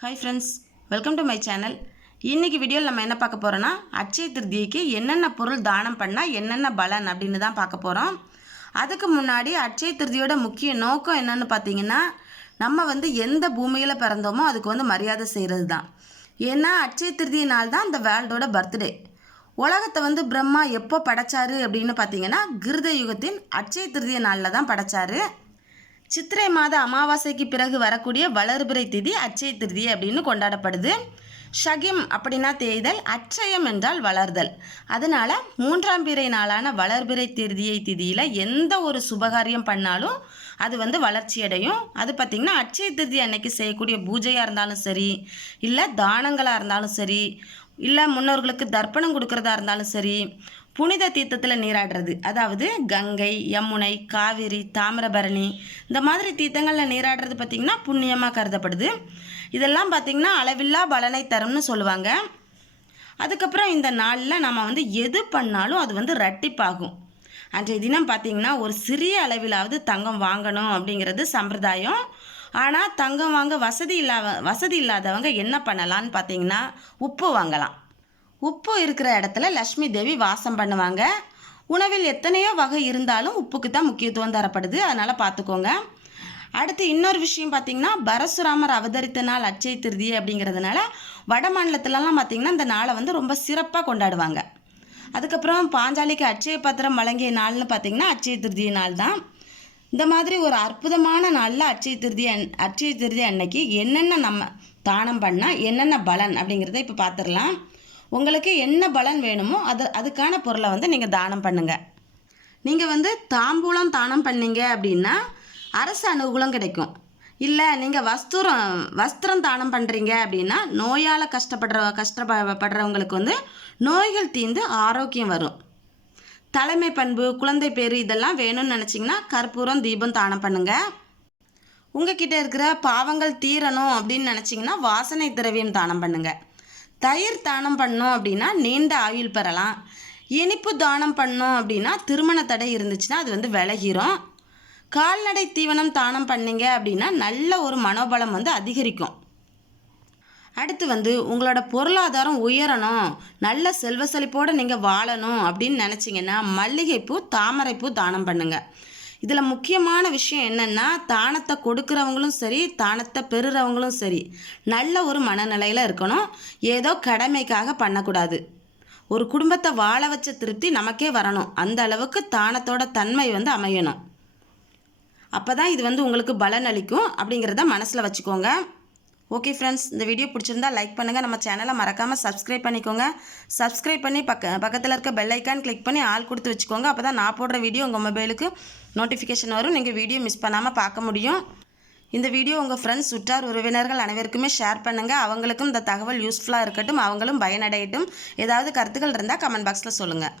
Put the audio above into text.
Hi friends welcome to my channel இன்றைக்கி வீடியோவில் நம்ம என்ன பார்க்க போகிறோன்னா அட்சய திருதிக்கு என்னென்ன பொருள் தானம் பண்ணால் என்னென்ன பலன் அப்படின்னு தான் பார்க்க போகிறோம் அதுக்கு முன்னாடி அட்சய திருதியோட முக்கிய நோக்கம் என்னென்னு பார்த்தீங்கன்னா நம்ம வந்து எந்த பூமியில் பிறந்தோமோ அதுக்கு வந்து மரியாதை செய்கிறது தான் ஏன்னா அட்சய திருதியினால் நாள் தான் இந்த வேர்ல்டோட பர்த்டே. உலகத்தை வந்து பிரம்மா எப்போ படைச்சாரு அப்படின்னு பார்த்தீங்கன்னா கிருத யுகத்தின் அட்சய திருதிய நாளில் தான் படைச்சாரு. சித்திரை மாத அமாவாசைக்கு பிறகு வரக்கூடிய வளர்பிறை திதி அச்சய திருதி அப்படின்னு கொண்டாடப்படுது. ஷகிம் அப்படின்னா தேய்தல் அட்சயம் என்றால் வளர்தல். அதனால மூன்றாம் பிறை நாளான வளர்பிறை திருதியை திதியில் எந்த ஒரு சுபகாரியம் பண்ணாலும் அது வந்து வளர்ச்சி அடையும். அது பார்த்திங்கன்னா அச்சய திருதி அன்னைக்கு செய்யக்கூடிய பூஜையாக இருந்தாலும் சரி இல்லை தானங்களாக இருந்தாலும் சரி இல்லை முன்னோர்களுக்கு தர்ப்பணம் கொடுக்கறதா இருந்தாலும் சரி புனித தீர்த்தத்தில் நீராடுறது. அதாவது கங்கை யமுனை காவிரி தாமிரபரணி இந்த மாதிரி தீர்த்தங்களில் நீராடுறது பார்த்திங்கன்னா புண்ணியமாக கருதப்படுது. இதெல்லாம் பார்த்திங்கன்னா அளவில்லா பலனை தரும்னு சொல்லுவாங்க. அதுக்கப்புறம் இந்த நாளில் நம்ம வந்து எது பண்ணாலும் அது வந்து ரட்டிப்பாகும் அன்றைய தினம் பார்த்திங்கன்னா ஒரு சிறிய அளவிலாவது தங்கம் வாங்கணும் அப்படிங்கிறது சம்பிரதாயம். ஆனால் தங்கம் வாங்க வசதி இல்லாத வசதி இல்லாதவங்க என்ன பண்ணலான்னு பார்த்தீங்கன்னா உப்பு வாங்கலாம். உப்பு இருக்கிற இடத்துல லக்ஷ்மி தேவி வாசம் பண்ணுவாங்க. உணவில் எத்தனையோ வகை இருந்தாலும் உப்புக்கு தான் முக்கியத்துவம் தரப்படுது. அதனால் பார்த்துக்கோங்க அடுத்து இன்னொரு விஷயம் பார்த்தீங்கன்னா பரசுராமர் அவதரித்த நாள் அச்சை திருதி அப்படிங்கிறதுனால வட மாநிலத்திலலாம் பார்த்திங்கன்னா இந்த நாளை வந்து ரொம்ப சிறப்பாக கொண்டாடுவாங்க. அதுக்கப்புறம் பாஞ்சாலிக்கு அச்சய பத்திரம் வழங்கிய நாள்னு பார்த்திங்கன்னா அச்சய திருதி நாள் தான். இந்த மாதிரி ஒரு அற்புதமான நாளில் அட்சய திருதி அட்சய திருதி அன்னைக்கு என்னென்ன நம்ம தானம் பண்ணால் என்னென்ன பலன் அப்படிங்கிறத இப்போ பார்த்துடலாம் உங்களுக்கு என்ன பலன் வேணுமோ அது அதுக்கான பொருளை வந்து நீங்கள் தானம் பண்ணுங்கள் நீங்கள் வந்து தாம்பூலம் தானம் பண்ணீங்க அப்படின்னா அரசு அனுகூலம் கிடைக்கும். இல்லை நீங்கள் வஸ்துரம் வஸ்திரம் தானம் பண்ணுறீங்க அப்படின்னா நோயால் கஷ்டப்படுற கஷ்டப்படுறவங்களுக்கு வந்து நோய்கள் தீர்ந்து ஆரோக்கியம் வரும். தலைமை பண்பு குழந்தை பேர் இதெல்லாம் வேணும்னு நினச்சிங்கன்னா கற்பூரம் தீபம் தானம் பண்ணுங்கள் உங்ககிட்ட இருக்கிற பாவங்கள் தீரணும் அப்படின்னு நினச்சிங்கன்னா வாசனை திரவியம் தானம் பண்ணுங்கள் தயிர் தானம் பண்ணோம் அப்படின்னா நீண்ட ஆயுள் பெறலாம். இனிப்பு தானம் பண்ணோம் அப்படின்னா திருமண தடை இருந்துச்சுன்னா அது வந்து விலகிரும். கால்நடை தீவனம் தானம் பண்ணீங்க அப்படின்னா நல்ல ஒரு மனோபலம் வந்து அதிகரிக்கும். அடுத்து வந்து உங்களோட பொருளாதாரம் உயரணும். நல்ல செல்வ செழிப்போடு நீங்கள் வாழணும் அப்படின்னு நினச்சிங்கன்னா மல்லிகைப்பூ தாமரைப்பூ தானம் பண்ணுங்கள் இதில் முக்கியமான விஷயம் என்னென்னா தானத்தை கொடுக்குறவங்களும் சரி தானத்தை பெறுறவங்களும் சரி நல்ல ஒரு மனநிலையில் இருக்கணும். ஏதோ கடமைக்காக பண்ணக்கூடாது. ஒரு குடும்பத்தை வாழ வச்ச திருப்தி நமக்கே வரணும். அந்த அளவுக்கு தானத்தோட தன்மை வந்து அமையணும். அப்போ தான் இது வந்து உங்களுக்கு பலன் அளிக்கும் அப்படிங்கிறத மனசில் வச்சுக்கோங்க. ஓகே ஃப்ரெண்ட்ஸ் இந்த வீடியோ பிடிச்சிருந்தா லைக் பண்ணுங்கள் நம்ம சேனலை மறக்காமல் சப்ஸ்கிரைப் பண்ணிக்கோங்க. சப்ஸ்கிரைப் பண்ணி பக்க பக்கத்தில் இருக்க பெல் ஐக்கான் கிளிக் பண்ணி ஆள் கொடுத்து வச்சுக்கோங்க. அப்போ தான் நான் போடுற வீடியோ உங்கள் மொபைலுக்கு நோட்டிஃபிகேஷன் வரும். நீங்கள் வீடியோ மிஸ் பண்ணாமல் பார்க்க முடியும். இந்த வீடியோ உங்கள் ஃப்ரெண்ட்ஸ் சுற்றார் உறவினர்கள் அனைவருக்குமே ஷேர் பண்ணுங்கள் அவங்களுக்கும் இந்த தகவல் யூஸ்ஃபுல்லாக இருக்கட்டும். அவங்களும் பயனடையட்டும். ஏதாவது கருத்துக்கள் இருந்தால் கமெண்ட் பாக்ஸில் சொல்லுங்கள்